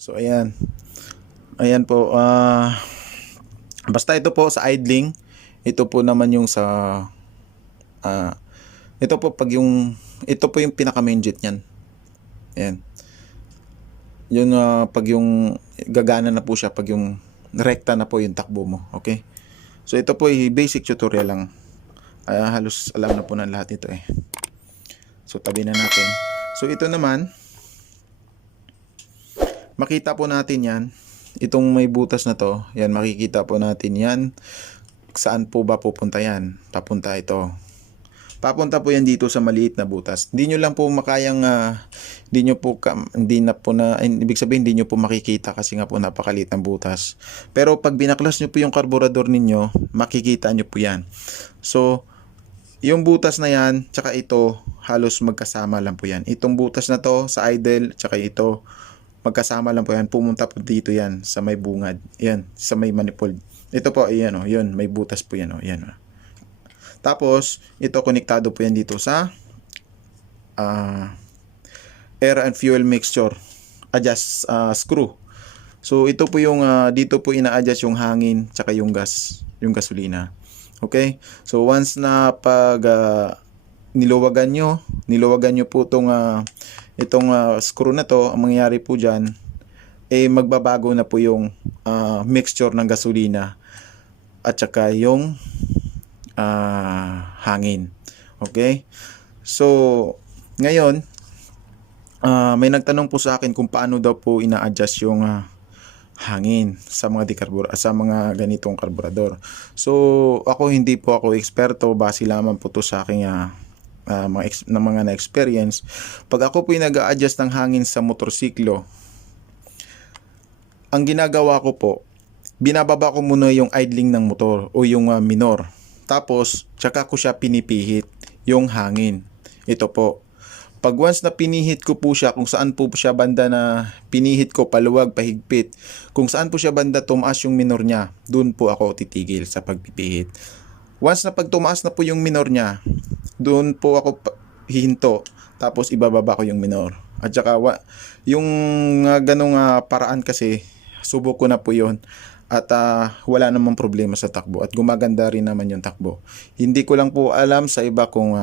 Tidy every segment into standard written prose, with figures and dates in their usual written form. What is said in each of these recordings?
So ayan. Ayan po, basta ito po sa idling, ito po naman yung sa ah, ito po pag yung ito po yung pinaka main jet niyan. Ayan. Yung pag yung gagana na po siya pag yung rekta na po yung takbo mo. Okay? So ito po ay basic tutorial lang. Halos alam na po ng lahat ito eh. So tabi na natin. So ito naman, makita po natin yan. Itong may butas na to, yan makikita po natin yan. Saan po ba pupunta yan? Papunta ito. Papunta po yan dito sa maliit na butas. Hindi nyo lang po makayang, ibig sabihin hindi nyo po makikita kasi nga po napakaliit ng butas. Pero pag binaklas nyo po yung karburador ninyo, makikita nyo po yan. So, yung butas na yan, tsaka ito, halos magkasama lang po yan. Itong butas na to sa idle, tsaka ito, magkasama lang po yan. Pumunta po dito yan sa may bungad. Yan, sa may manifold. Ito po, ayan o, yun, may butas po yan o, yan o. Tapos, ito konektado po yan dito sa air and fuel mixture adjust screw. So, ito po yung, dito po ina-adjust yung hangin tsaka yung gas, yung gasolina. Okay? So, once na pag niluwagan nyo po itong screw na to, ang mangyayari po dyan, magbabago na po yung mixture ng gasolina at saka yung hangin. Okay? So, ngayon, may nagtanong po sa akin kung paano daw po ina-adjust yung hangin sa mga ganitong karburador. So, hindi po ako eksperto, base lamang po to sa aking mga na-experience. Pag ako po nag-a-adjust ng hangin sa motorsiklo, ang ginagawa ko po, binababa ko muna yung idling ng motor o yung minor. Tapos, tsaka ko siya pinipihit yung hangin. Ito po. Pag once na pinihit ko po siya, kung saan po siya banda na pinihit ko, paluwag, pahigpit, kung saan po siya banda tumaas yung minor niya, dun po ako titigil sa pagpipihit. Once na pag tumaas na po yung minor niya, dun po ako hihinto, tapos ibababa ko yung minor. At saka yung ganong paraan kasi, subok ko na po yun. At wala namang problema sa takbo at gumaganda rin naman yung takbo. Hindi ko lang po alam sa iba kung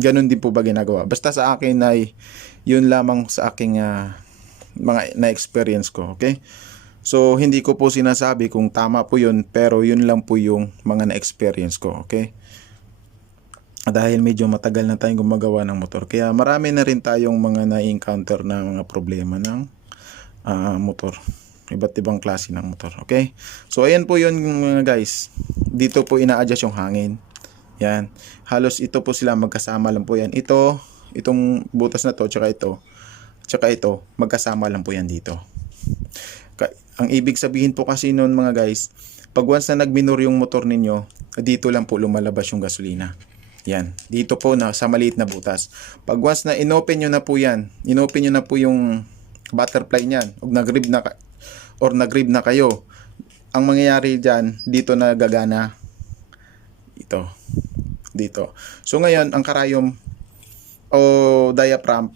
ganun din po ba ginagawa. Basta sa akin ay yun lamang sa aking mga na-experience ko. Okay? So hindi ko po sinasabi kung tama po yun, pero yun lang po yung mga na-experience ko. Okay? Dahil medyo matagal na tayong gumagawa ng motor. Kaya marami na rin tayong mga na-encounter na mga problema ng motor. Iba't ibang klase ng motor. Okay? So, ayan po yun mga guys. Dito po ina-adjust yung hangin. Yan. Halos ito po sila magkasama lang po yan. Itong butas na to, tsaka ito, magkasama lang po yan dito. Ang ibig sabihin po kasi nun mga guys, pag once na nag-minor yung motor ninyo, dito lang po lumalabas yung gasolina. Yan. Dito po sa maliit na butas. Pag once na inopen nyo na po yan, inopen nyo na po yung butterfly niyan, o nag-rib na kayo, ang mangyayari dyan, dito na gagana dito. So ngayon, ang karayom o diaphragm,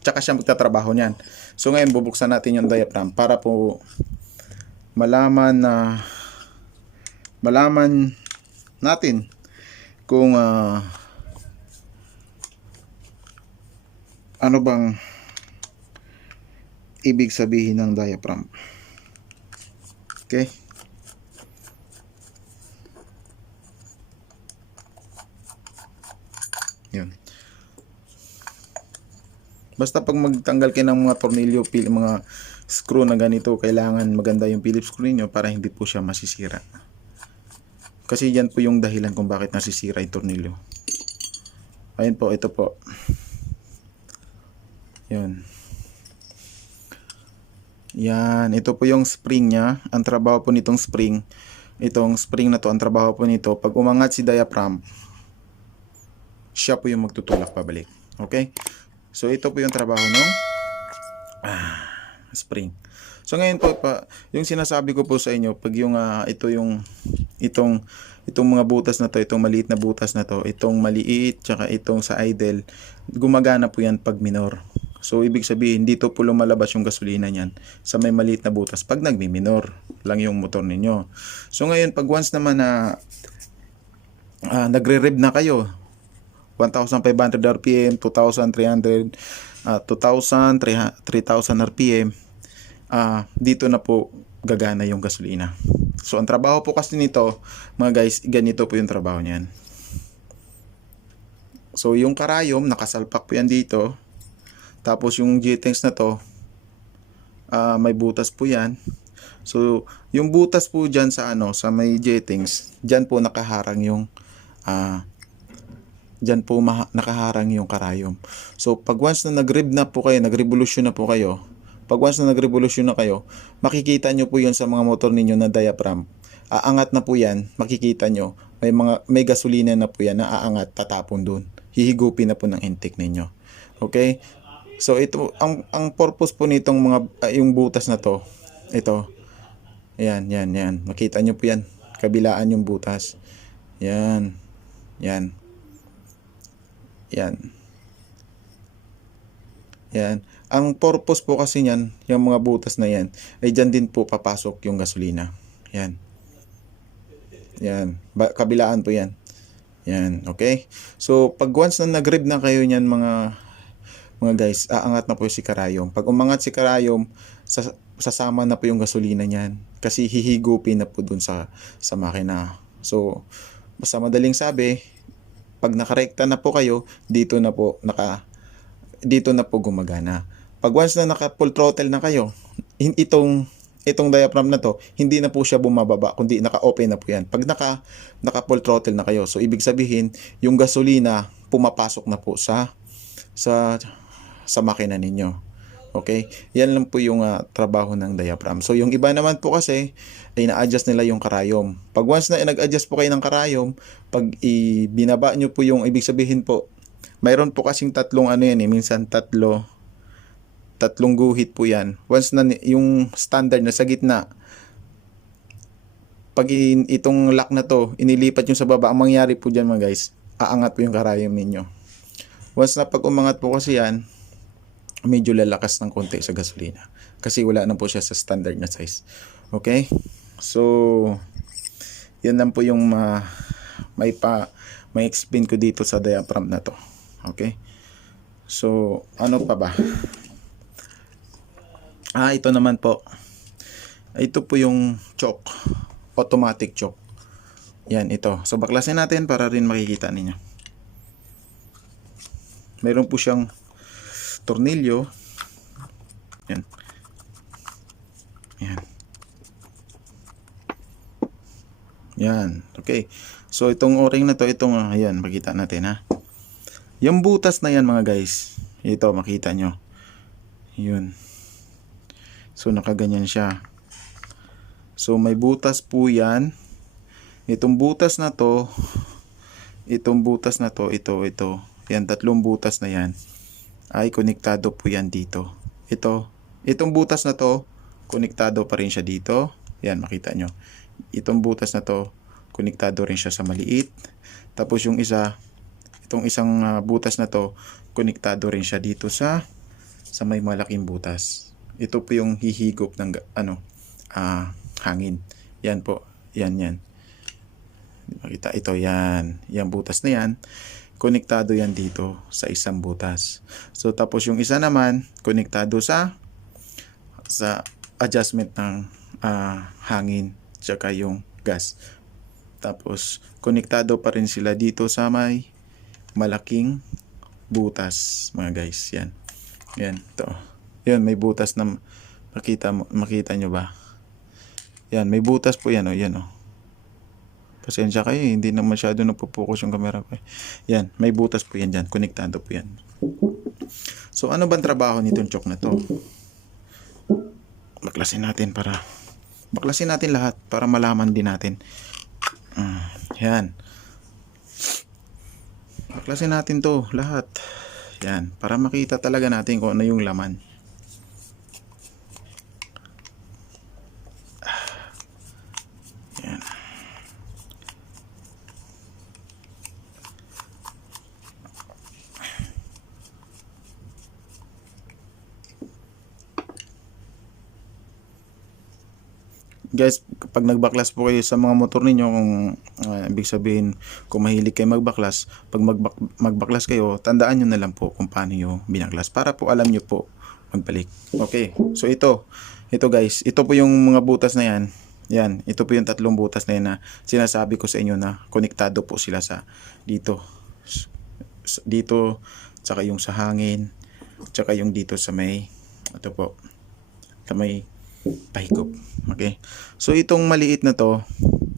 tsaka siya magtatrabaho niyan. So ngayon, bubuksan natin yung diaphragm para po malaman natin kung ano bang ibig sabihin ng diaphragm. Okay? Yun. Basta pag magtanggal kayo ng mga tornilyo, mga screw na ganito, kailangan maganda yung Phillips screw niyo para hindi po siya masisira. Kasi yan po yung dahilan kung bakit nasisira yung tornilyo. Ayun po, ito po. Yun. Yan, ito po yung spring niya. Ang trabaho po nitong itong spring na to, ang trabaho po nito, pag umangat si diaphragm, siya po yung magtutulak pabalik. Okay? So, ito po yung trabaho ng spring. So, ngayon po, yung sinasabi ko po sa inyo, pag yung, itong mga butas na to, itong maliit na butas na to, itong maliit, tsaka itong sa idle, gumagana po yan pag minor. So ibig sabihin dito po lumalabas yung gasolina niyan sa may maliit na butas pag nagmi-minor lang yung motor ninyo. So ngayon pag once naman na nagre-rev na kayo 1,500 RPM, 2,300, 2,000, 3,000 RPM, dito na po gagana yung gasolina. So ang trabaho po kasi nito mga guys, ganito po yung trabaho niyan. So yung karayom nakasalpak po yan dito. Tapos yung G-tanks na to, may butas po yan. So yung butas po dyan sa sa may G-tanks, dyan po nakaharang yung nakaharang yung karayom. So pag once na nag-rev na po kayo, nag-revolution na po kayo, makikita nyo po yun sa mga motor ninyo na diaphragm. Aangat na po yan, makikita nyo, may gasolina na po yan na aangat, tatapon dun. Hihigupin na po ng intake ninyo. Okay? So ito, ang purpose po nitong yung butas na to, ito, yan. Makita nyo po yan, kabilaan yung butas. Yan. Ang purpose po kasi niyan, yung mga butas na yan, ay dyan din po papasok yung gasolina. Yan. Kabilaan po yan. Yan, okay? So, pag once na nag-rev na kayo niyan mga guys, aangat na po si karayom. Pag umangat si karayom, sasama na po yung gasolina niyan. Kasi hihigupin na po dun sa makina. So, basta madaling sabi, pag nakarekta na po kayo, dito na po gumagana. Pag once na naka full throttle na kayo, itong diaphragm na to, hindi na po siya bumababa, kundi naka-open na po yan. Pag naka full throttle na kayo, so ibig sabihin, yung gasolina pumapasok na po sa makina ninyo. Okay? Yan lang po yung trabaho ng diaphragm. So yung iba naman po kasi ay na-adjust nila yung karayom. Pag once na nag-adjust po kayo ng karayom, pag binaba nyo po yung ibig sabihin po, mayroon po kasing tatlong minsan tatlong guhit po yan. Once na yung standard na sa gitna, pag itong lock na to, inilipat yung sa baba, ang mangyari po dyan mga guys, aangat po yung karayom ninyo. Once na pag umangat po kasi yan, medyo lalakas ng konti sa gasolina. Kasi wala na po siya sa standard na size. Okay? So, yan lang po yung may explain ko dito sa diaphragm na to. Okay? So, ano pa ba? Ito naman po. Ito po yung choke. Automatic choke. Yan, ito. So, baklasin natin para rin makikita ninyo. Meron po siyang tornilyo. Yan. Okay. So, itong o-ring na to, ayan, makita natin ha. Yung butas na yan mga guys. Ito, makita nyo. Yun. So, nakaganyan siya. So, may butas po yan. Itong butas na to, ito. Yan, tatlong butas na yan. Ay, konektado po yan dito. Itong butas na to, konektado pa rin siya dito. Yan, makita nyo. Itong butas na to, konektado rin siya sa maliit. Tapos yung itong isang butas na to, konektado rin siya dito sa may malaking butas. Ito po yung hihigop ng hangin. Yan po. Yan. Makita ito, yan. Yung butas na yan, konektado yan dito sa isang butas. So tapos yung isa naman, konektado sa adjustment ng hangin tsaka yung gas. Tapos konektado pa rin sila dito sa may malaking butas, mga guys. Yan to. Yan, may butas na makita nyo ba? Yan, may butas po yan, yan. Pasensya kayo, hindi na masyado napopokus yung camera ko. Yan, may butas po yan dyan, konektado po yan. So ano bang trabaho nitong choke na to? Baklasin natin lahat para malaman din natin. Yan. Baklasin natin to lahat. Yan, para makita talaga natin kung ano yung laman. Yan. guys, kapag nagbaklas po kayo sa mga motor ninyo, kung ibig sabihin kung mahilig kayo magbaklas, pag magbaklas kayo, tandaan nyo na lang po kung paano nyo binaklas para po alam nyo po magbalik. Okay, so ito guys, ito po yung mga butas na yan. Yan, ito po yung tatlong butas na yan na sinasabi ko sa inyo na konektado po sila sa dito, tsaka yung sa hangin, tsaka yung dito sa may, ito po, sa may pahigop. Okay. So itong maliit na to,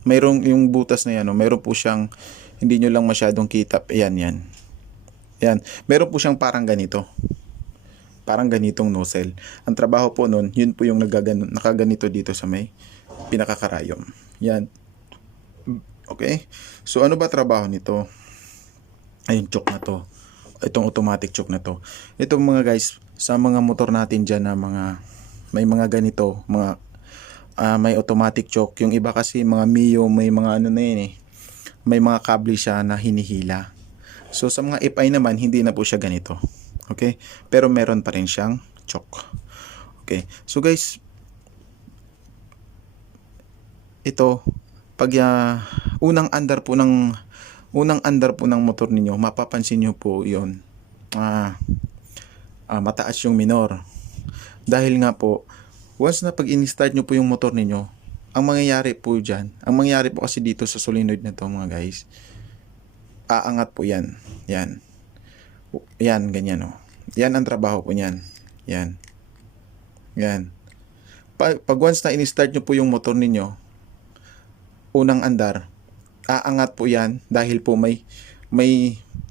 mayroong yung butas na yan, mayroon po siyang, hindi nyo lang masyadong kita. Yan. Meron po siyang parang ganito. Parang ganitong nozzle. Ang trabaho po nun, yun po yung nakaganito dito sa may pinakakarayom. Yan. Okay. So ano ba trabaho nito? Ayun, choke na to. Itong automatic choke na to. Ito mga guys, sa mga motor natin dyan na may mga ganito, may automatic choke. Yung iba kasi mga Mio, may mga ano na yun may mga kable siya na hinihila. So sa mga FI naman, hindi na po siya ganito. Okay? Pero meron pa rin siyang choke. Okay. So guys, ito, pag unang andar po ng motor ninyo, mapapansin nyo po yon, mataas yung minor. Dahil nga po, once na pag in-start nyo po yung motor ninyo, ang mangyayari po kasi dito sa solenoid na to mga guys, aangat po yan. Yan, ganyan Yan ang trabaho po niyan. Yan. Pag once na in-start nyo po yung motor ninyo, unang andar, aangat po yan dahil po may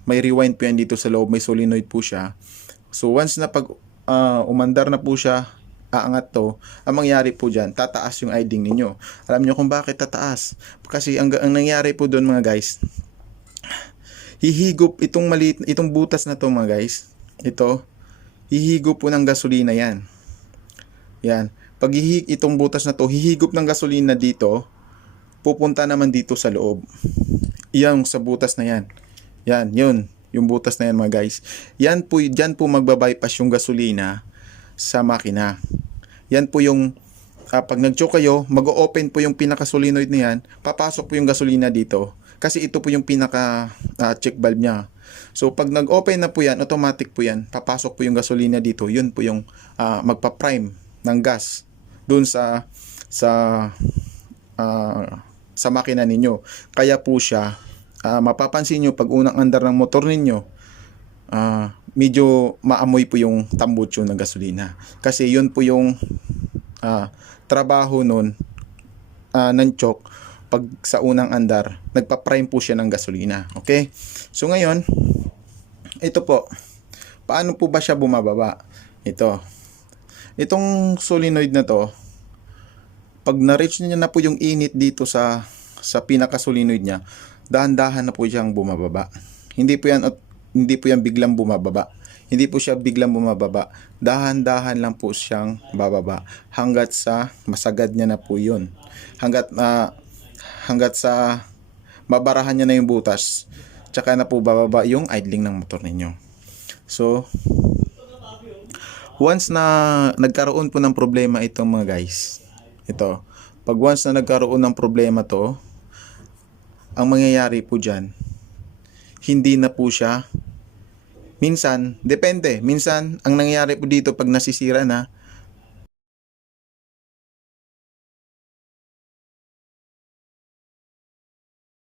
rewind po yan dito sa loob, may solenoid po siya. So once na pag umandar na po siya, aangat to, ang mangyari po dyan, tataas yung idling ninyo. Alam nyo kung bakit tataas? Kasi ang nangyari po doon mga guys, hihigop itong butas na to mga guys, hihigop po ng gasolina yan. Pag itong butas na to, hihigop ng gasolina dito, pupunta naman dito sa loob. Yan sa butas na yan. Yun. Yung butas na yan mga guys. Diyan po magbabypass yung gasolina sa makina. Yan po yung pag nag-choke kayo, mag-open po yung pinaka-solenoid na yan, papasok po yung gasolina dito. Kasi ito po yung pinaka check valve niya. So pag nag-open na po yan, automatic po yan, papasok po yung gasolina dito. Yun po yung magpa-prime ng gas dun sa makina ninyo. Kaya po siya, mapapansin nyo pag unang andar ng motor ninyo, medyo maamoy po yung tambutso ng gasolina. Kasi yun po yung trabaho nun ng choke. Pag sa unang andar, nagpa-prime po siya ng gasolina. Okay? So ngayon, ito po, paano po ba siya bumababa? Itong solenoid na to, pag na-reach niya na po yung init dito sa pinaka-solenoid niya, dahan-dahan na po siyang bumababa. Hindi po yan biglang bumababa. Hindi po siya biglang bumababa. Dahan-dahan lang po siyang bababa hanggat sa masagad niya na po yun. Hanggat sa mabarahan niya na yung butas, tsaka na po bababa yung idling ng motor ninyo. So, once na nagkaroon po ng problema itong mga guys, pag once na nagkaroon ng problema to, ang mangyayari po dyan, hindi na po siya, minsan, ang nangyayari po dito pag nasisira na,